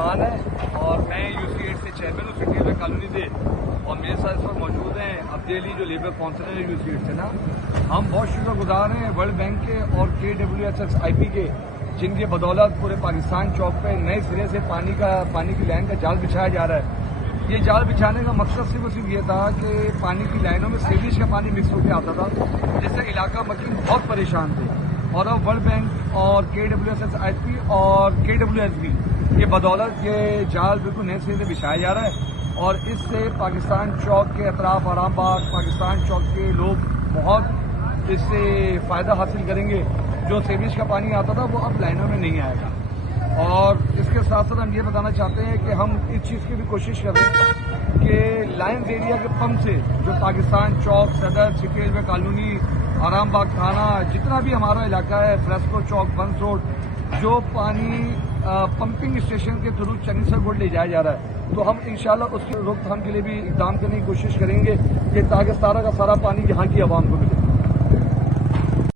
عمران ہے اور میں UC8 سے چیئرمین ہوں سٹی وے کالونی سے، اور میرے ساتھ اس وقت موجود ہیں عبدیلی جو لیبر کونسلر ہے UC8 سے نا. ہم بہت شکر گزار ہیں ورلڈ بینک کے اور KWSXIP کے، جن کی بدولت پورے پاکستان چوک پہ نئے سرے سے پانی کی لائن کا جال بچھایا جا رہا ہے. یہ جال بچھانے کا مقصد صرف یہ تھا کہ پانی کی لائنوں میں سیویج کا پانی مکس ہو کے آتا تھا، جس سے علاقہ مکین بہت پریشان تھے. اور اب ورلڈ بینک اور KWSXIP اور KWSB یہ بدولت یہ جال بالکل نئے سرے سے بچھایا جا رہا ہے، اور اس سے پاکستان چوک کے اطراف آرام باغ پاکستان چوک کے لوگ بہت اس سے فائدہ حاصل کریں گے. جو سیویج کا پانی آتا تھا وہ اب لائنوں میں نہیں آئے گا. اور اس کے ساتھ ساتھ ہم یہ بتانا چاہتے ہیں کہ ہم اس چیز کی بھی کوشش کر رہے ہیں کہ لائنز ایریا کے پمپ سے جو پاکستان چوک صدر سٹی وے کالونی آرام باغ تھانہ جتنا بھی ہمارا علاقہ ہے فریسکو چوک بنس روڈ، جو پانی پمپنگ اسٹیشن کے تھرو چنگسر گوڈ لے جایا جا رہا ہے، تو ہم انشاءاللہ اس کی روک تھام کے لیے بھی اقدام کرنے کی کوشش کریں گے کہ تاکہ سارا کا سارا پانی یہاں کی عوام کو ملے.